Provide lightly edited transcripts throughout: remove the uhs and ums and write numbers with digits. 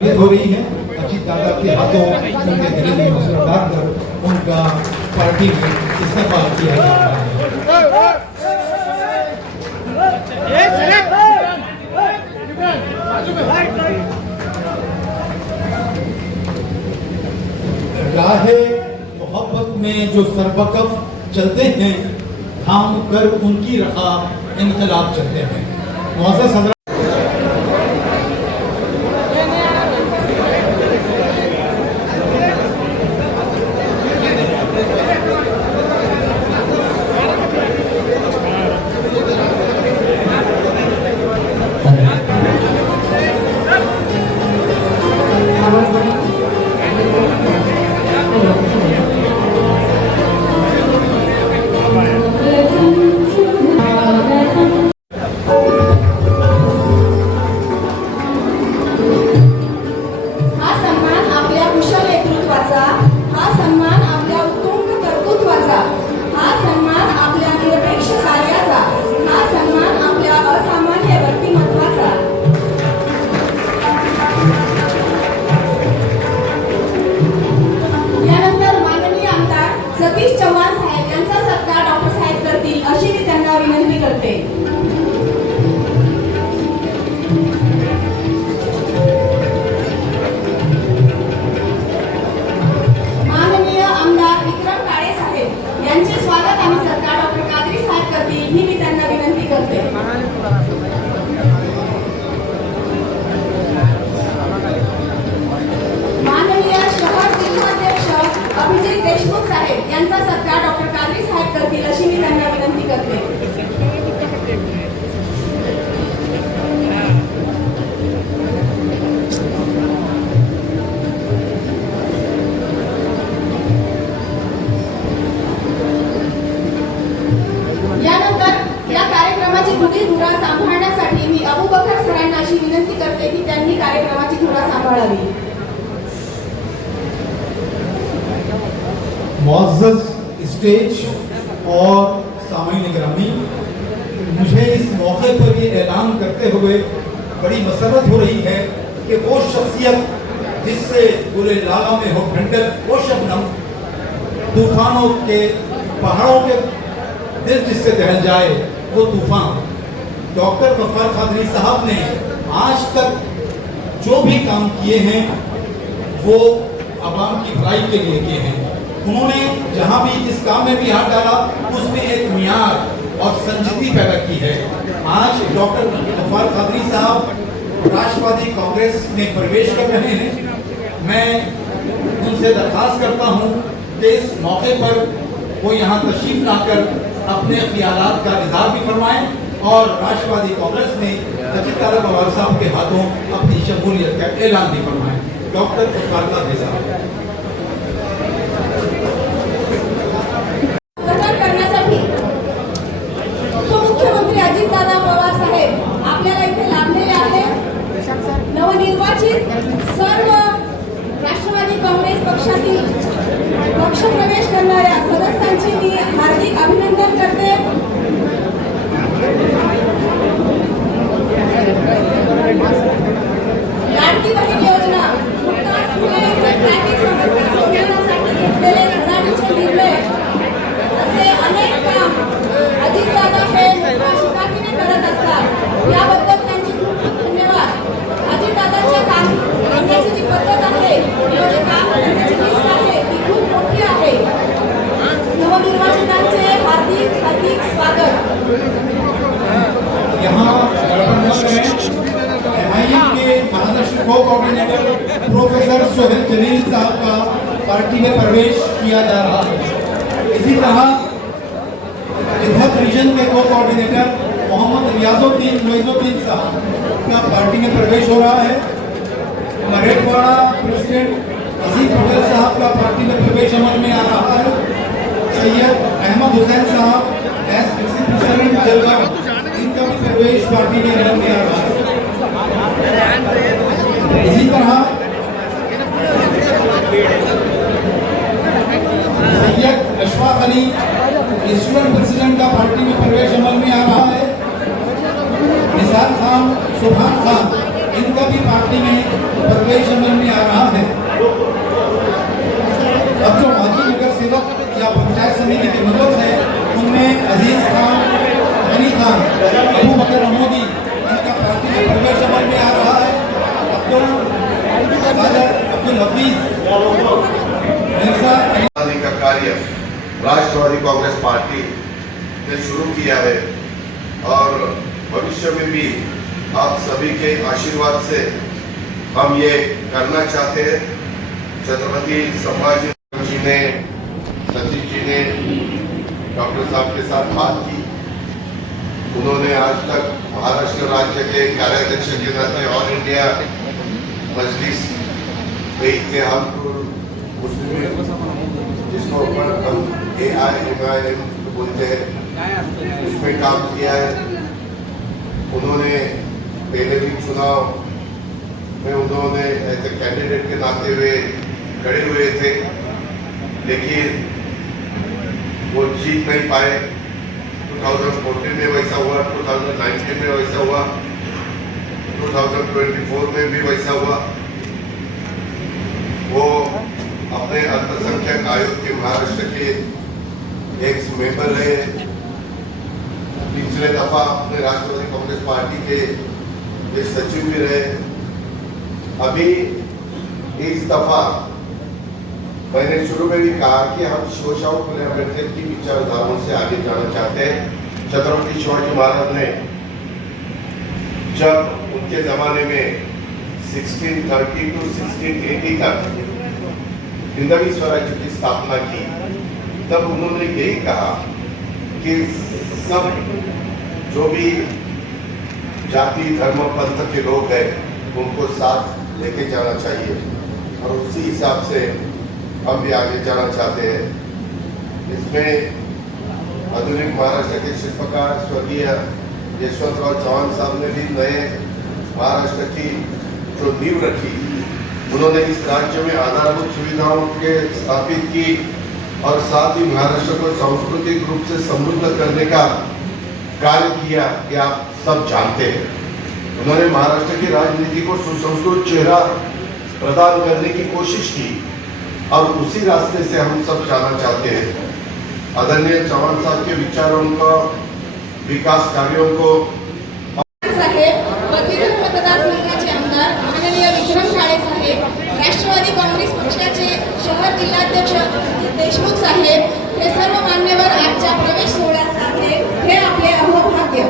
हो रही है। अजीत दादा के हाथों उनके दिल में मसला डालकर उनका पार्टी में इस्तेमाल किया जा रहा है। राहे मोहब्बत में जो सरबकफ चलते हैं, थाम कर उनकी रखा इनकलाब चलते हैं। मुअज़्ज़ज़ हज़रात, मुअज़्ज़ज़ स्टेज और सामईन गिरामी, मुझे इस मौके पर ये ऐलान करते हुए बड़ी मसरत हो रही है कि वो शख्सियत जिससे पूरे लाला में हो ठंडक, वो शबनम तूफानों के पहाड़ों के दिल जिससे दहल जाए, वो तूफान डॉक्टर गफ्फार कादरी साहब ने आज तक जो भी काम किए हैं वो अवाम की भलाई के लिए किए हैं। उन्होंने जहां भी जिस काम में भी हाथ डाला उसमें एक मियार और संजीदगी पैदा की है। आज डॉक्टर गफ्फार कादरी साहब राष्ट्रवादी कांग्रेस में प्रवेश कर रहे हैं। मैं उनसे दरख्वास्त करता हूं कि इस मौके पर वो यहाँ तशरीफ लाकर अपने ख्यालात का इज़हार भी फरमाएं और राष्ट्रवादी कांग्रेस में अजीत दादा पवार साहब के हाथों अपनी शमूलियत का ऐलान भी फरमाएं। डॉक्टर गफ्फार कादरी साहब। उपमुख्यमंत्री अजित दादा पवार साहेब आपल्याला इथे लाभलेले आहेत। नवनिर्वाचित सर्व राष्ट्रवादी काँग्रेस पक्षातील पक्षप्रवेश करणाऱ्या सदस्यांचे मी हार्दिक अभिनंदन करते। लाडकी बहीण योजना, ट्रॅफिक समस्या सोडवण्यासाठी घेतलेले धडाडीचे निर्णय, असे अनेक काम अजितदादा हे शिकाकीने करत असतात। याबद्दल त्यांचे खूप खूप धन्यवाद। अजितदादांच्या काम करण्याची जी पद्धत आहे, जे काम करण्याची लिस्ट आहे ती खूप मोठी आहे। नवनिर्वाचितांचे हार्दिक हार्दिक स्वागत। यहाँ के महाराष्ट्र को कोऑर्डिनेटर प्रोफेसर सोहेल जलील साहब का पार्टी में प्रवेश किया जा रहा है। इसी तरह विदर्भ रीजन के को कोऑर्डिनेटर मोहम्मद रियाजुद्दीन साहब का पार्टी में प्रवेश हो रहा है। मराठवाड़ा प्रेसिडेंट अजीम पटेल साहब का पार्टी में प्रवेश अमल में आ रहा है। सैयद अहमद हुसैन साहब एस प्रेसिडेंट जलगांव, इनका प्रवेश पार्टी में अमल में आ रहा है। इसी तरह सैयद अशफाक अली स्टूडेंट प्रेसिडेंट का पार्टी में प्रवेश अमल में आ रहा है। निसार खान, सुभान खान, इनका भी पार्टी में प्रवेश अमल में आ रहा है। अब जो बाकी नगर सेवक या पंचायत समिति के मेंबर्स हैं, उनमें अजीज खान, गनी खान, अबू बकर मोदी, इनका पार्टी में प्रवेश अमल में आ रहा है। अब्दुल हफीज मिर्जा अली का कार्य राष्ट्रवादी कांग्रेस पार्टी ने शुरू किया है और भविष्य में भी आप सभी के आशीर्वाद से हम ये करना चाहते हैं। छत्रपति संभाजी जी ने, सचिव जी ने डॉक्टर साहब के साथ बात की। उन्होंने आज तक महाराष्ट्र राज्य के कार्याध्यक्ष के नाते ऑल इंडिया मजलिस में इत्तेहादुल मुस्लिमीन, जिसको हम AIMIM बोलते हैं, उसमें काम किया है। उन्होंने पहले भी चुनाव में उन्होंने एज ए कैंडिडेट के नाते हुए खड़े हुए थे, लेकिन वो जीत नहीं पाए। 2014 में वैसा हुआ, 2019 में वैसा हुआ, 2024 में भी वैसा हुआ। वो अपने अल्पसंख्यक आयोग के महाराष्ट्र के एक मेंबर रहे। पिछले दफा अपने राष्ट्रवादी कांग्रेस पार्टी के ये सचिव भी रहे। अभी इस दफा मैंने शुरू में भी कहा कि हम शिवशाहू फुले आंबेडकर की विचारधाराओं से आगे जाना चाहते हैं। छत्रपति शिवाजी महाराज ने जब उनके जमाने में 1630 to 1680 तक हिंदवी स्वराज्य की स्थापना की, तब उन्होंने यही कहा कि सब जो भी जाति धर्म पंथ के लोग हैं उनको साथ लेके जाना चाहिए, और उसी हिसाब से हम भी आगे जाना चाहते हैं। इसमें आधुनिक महाराष्ट्र के शिल्पकार स्वर्गीय यशवंतराव चौहान साहब ने भी नए महाराष्ट्र की जो नींव रखी, उन्होंने इस राज्य में आधारभूत सुविधाओं के स्थापित की और साथ ही महाराष्ट्र को सांस्कृतिक रूप से समृद्ध करने का कार्य किया, कि आप सब जानते हैं। उन्होंने महाराष्ट्र की राजनीति को सुसंस्कृत चेहरा प्रदान करने की कोशिश की और उसी रास्ते से हम सब जाना चाहते हैं। आदरणीय चौहान साहब के विचारों को, विकास कार्यों को साहेब, पदवीधर मतदारसंघाचे आमदार माननीय विक्रम काळे साहेब, राष्ट्रवादी काँग्रेस पक्षाचे शहर जिल्हाध्यक्ष देशमुख साहेब, हे सर्व मान्यवर आजच्या प्रवेश सोहळ्यास आले, हे आपले अहोभाग्य।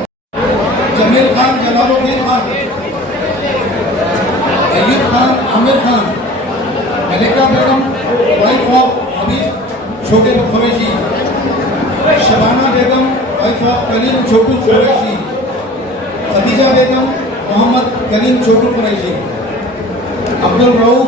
Jameel Khan, Jalaluddin Khan, Ayyub Khan, Aamir Khan, Malika Begum, wife of Habib Chhote Qureshi, Shabana Begum, wife of Kaleem Chhotu Qureshi, Khadija Begum, Mohammad Kaleem Chhotu Qureshi, Abdul Rauf